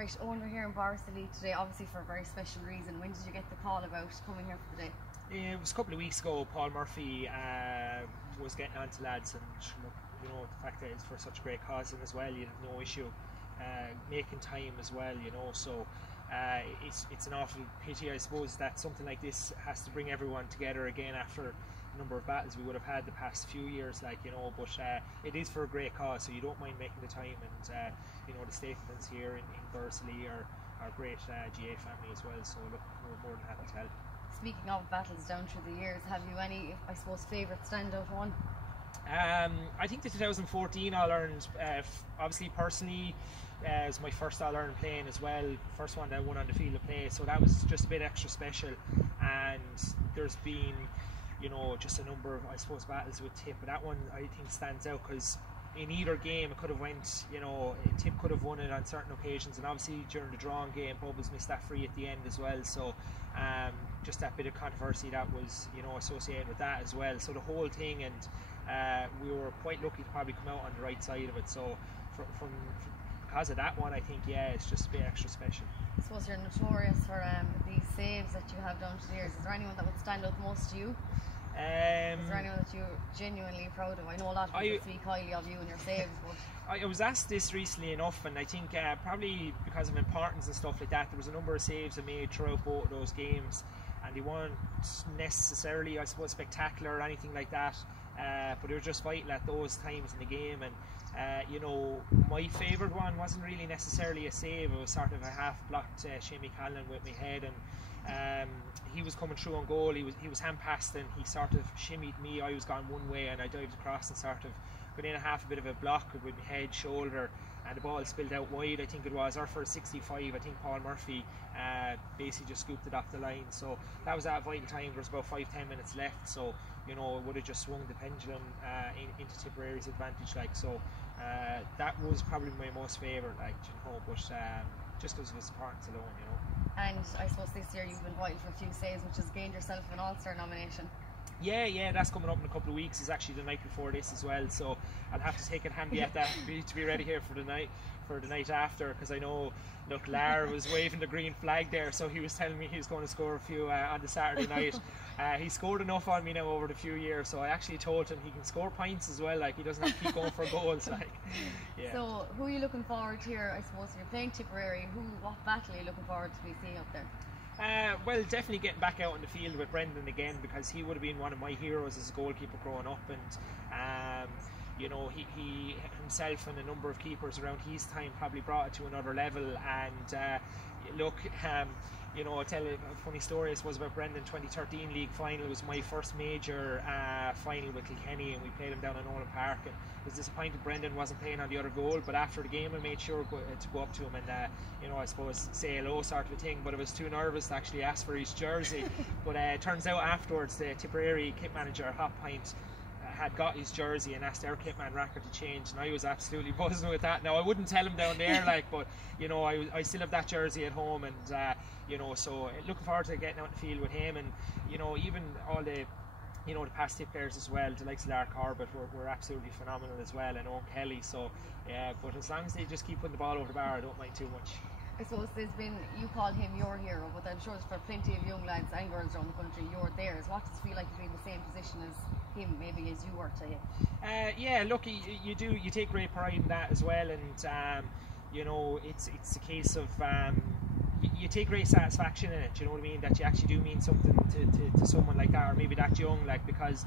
Right, Eoin, we're here in Valerie today, obviously for a very special reason. When did you get the call about coming here for the day? It was a couple of weeks ago. Paul Murphy was getting on to lads, and look, you know, the fact that it's for such a great cause and as well, you have no issue making time as well, you know. So it's an awful pity, I suppose, that something like this has to bring everyone together again after a number of battles we would have had the past few years, like, you know. But it is for a great cause, so you don't mind making the time. And you know, the Stapletons here in Bursley are great GA family as well, so look, we're more than happy to help. Speaking of battles down through the years, have you any, I suppose, favourite standout one? I think the 2014 All-Ireland, obviously personally, is my first All-Ireland playing as well, first one that I won on the field of play, so that was just a bit extra special. And there's been, you know, just a number of, I suppose, battles with Tip, but that one I think stands out because in either game it could have went, you know, Tip could have won it on certain occasions, and obviously during the drawing game Bubbles missed that free at the end as well, so just that bit of controversy that was, you know, associated with that as well, so the whole thing, and we were quite lucky to probably come out on the right side of it, so from because of that one, I think, yeah, it's just a bit extra special. I suppose you're notorious for these saves that you have done through the years. Is there anyone that would stand out most to you? Is there anyone that you're genuinely proud of? I know a lot of people speak highly of you and your saves, but I was asked this recently enough, and I think probably because of importance and stuff like that, there was a number of saves I made throughout both of those games, and they weren't necessarily, I suppose, spectacular or anything like that, but they were just vital at those times in the game. And you know, my favourite one wasn't really necessarily a save, it was sort of a half-blocked Shamie Callan with my head, and he was coming through on goal, he was hand-passed, and he sort of shimmied me, I was gone one way, and I dived across and sort of got in a bit of a block with my head, shoulder, and the ball spilled out wide, I think it was, or for a 65, I think Paul Murphy basically just scooped it off the line. So that was at a vital time, there was about 5-10 minutes left, so, you know, it would have just swung the pendulum into Tipperary's advantage, like, so that was probably my most favourite, like, you know, but just because of his importance alone, you know. And I suppose this year you've been vital for a few saves, which has gained yourself an All-Star nomination. Yeah, that's coming up in a couple of weeks. It's actually the night before this as well, so I'll have to take it handy at that to be ready here for the night after, because I know, look, Lar was waving the green flag there, so he was telling me he was going to score a few on the Saturday night. He scored enough on me now over the few years, so I actually told him he can score points as well, like, he doesn't have to keep going for goals, like. Yeah. So who are you looking forward to here, I suppose, if you're playing Tipperary, what battle are you looking forward to be seeing up there? Well, definitely getting back out in the field with Brendan again, because he would have been one of my heroes as a goalkeeper growing up, and you know, he himself and a number of keepers around his time probably brought it to another level. And look, you know, I'll tell you a funny story, I suppose, about Brendan. 2013 league final was my first major final with Kilkenny, and we played him down in Nolan Park, and I was disappointed Brendan wasn't playing on the other goal, but after the game I made sure to go up to him and you know, I suppose say hello sort of a thing, but I was too nervous to actually ask for his jersey. But it turns out afterwards the Tipperary kit manager, Hot Pint, had got his jersey and asked our kitman Racker to change, and I was absolutely buzzing with that. Now I wouldn't tell him down there, like, but you know, I still have that jersey at home, and you know, so looking forward to getting out in the field with him, and you know, even all the, you know, the past Tip players as well, the likes of Lar Corbett were absolutely phenomenal as well, and Owen Kelly. So yeah, but as long as they just keep putting the ball over the bar, I don't mind too much. I suppose there's been, you call him your hero, but I'm sure for plenty of young lads and girls around the country, you're theirs. What does it feel like to be in the same position as him, maybe as you were to him? Yeah, look, you take great pride in that as well, and you know, it's a case of you take great satisfaction in it, you know what I mean, that you actually do mean something to someone like that, or maybe that young, like, because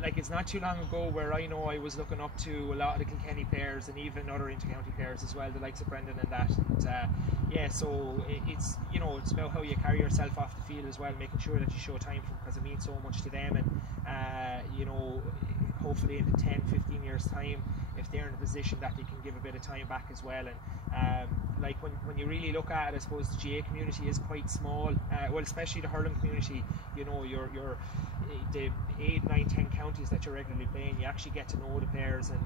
like, it's not too long ago where I know I was looking up to a lot of the Kilkenny players and even other inter-county players as well, the likes of Brendan and that, and yeah, so it's, you know, it's about how you carry yourself off the field as well, making sure that you show time for them, because it means so much to them, and you know, hopefully in 10-15 years time, if they're in a position that they can give a bit of time back as well. And like, when you really look at it, I suppose the GA community is quite small, well, especially the hurling community, you know, you're the 8, 9, 10 counties that you're regularly playing, you actually get to know the players, and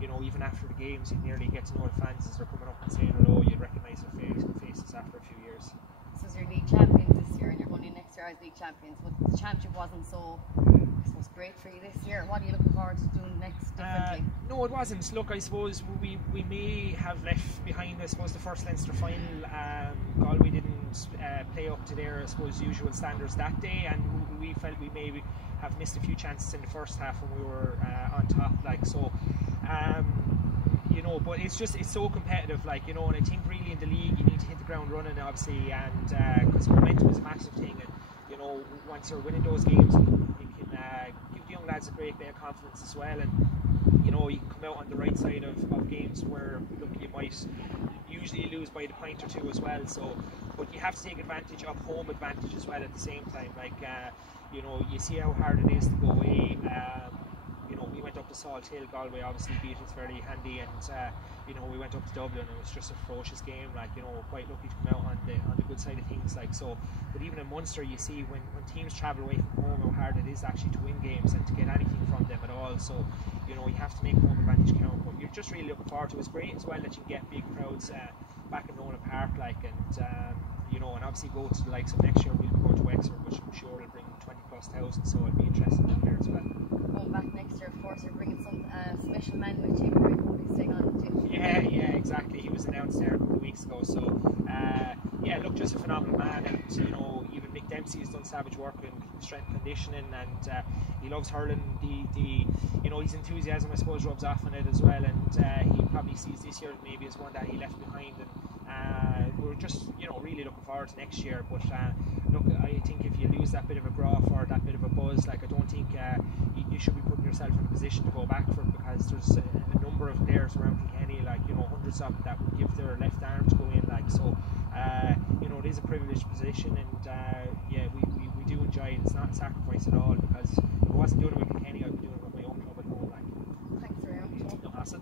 you know, even after the games you nearly get to know the fans as they're coming up and saying hello, you'd recognise their faces after a few years. This was your league champions this year, and you're going in next year as league champions, but the championship wasn't so I suppose, great for you this year. What are you looking forward to doing next differently? No, it wasn't. Look, I suppose we may have left behind, I suppose, the first Leinster final. Galway didn't play up to their, I suppose, usual standards that day, and we felt we maybe have missed a few chances in the first half when we were on top, like, so. You know, but it's so competitive, like, you know, and I think really in the league you need to hit the ground running, obviously, and because momentum is a massive thing, and you know, once you're winning those games, you can give the young lads a great bit of confidence as well, and you know, you can come out on the right side of games where, look, you might usually lose by the point or two as well, so, but you have to take advantage of home advantage as well at the same time, like, you know, you see how hard it is to go away. You know, we went up to Salt Hill, Galway obviously beat us very handy, and you know, we went up to Dublin, and it was just a ferocious game, like, you know, we're quite lucky to come out on the good side of things, like, so. But even in Munster, you see when teams travel away from home, how hard it is actually to win games and to get anything from them at all, so, you know, you have to make home advantage count, but you're just really looking forward to it. It's great as well that you can get big crowds back in Nolan Park, like, and you know, and obviously go to the likes of next year, we'll be going to Wexford, which I'm sure will bring 20,000+, so it'll be interesting down there as well. Going back next year, of course, you're bringing some special men with you. We're going to stay on too. Yeah, exactly. He was announced there a couple of weeks ago, so yeah, look, just a phenomenal man, and you know, even Mick Dempsey has done savage work in strength conditioning, and he loves hurling. The you know, his enthusiasm, I suppose, rubs off on it as well, and he probably sees this year maybe as one that he left behind, and we're just, you know, really looking forward to next year. But look, I think if you lose that bit of a gruff or that bit of a buzz, like, I don't think you should be putting yourself in a position to go back for it, because there's a number of players around Kilkenny, like, you know, hundreds of them that would give their left arm to go in, like, so you know, it is a privileged position, and yeah, we do enjoy it. It's not a sacrifice at all, because if I wasn't doing it with Kilkenny, I'd be doing it with my own club at home, like. Thanks very much. No hassle.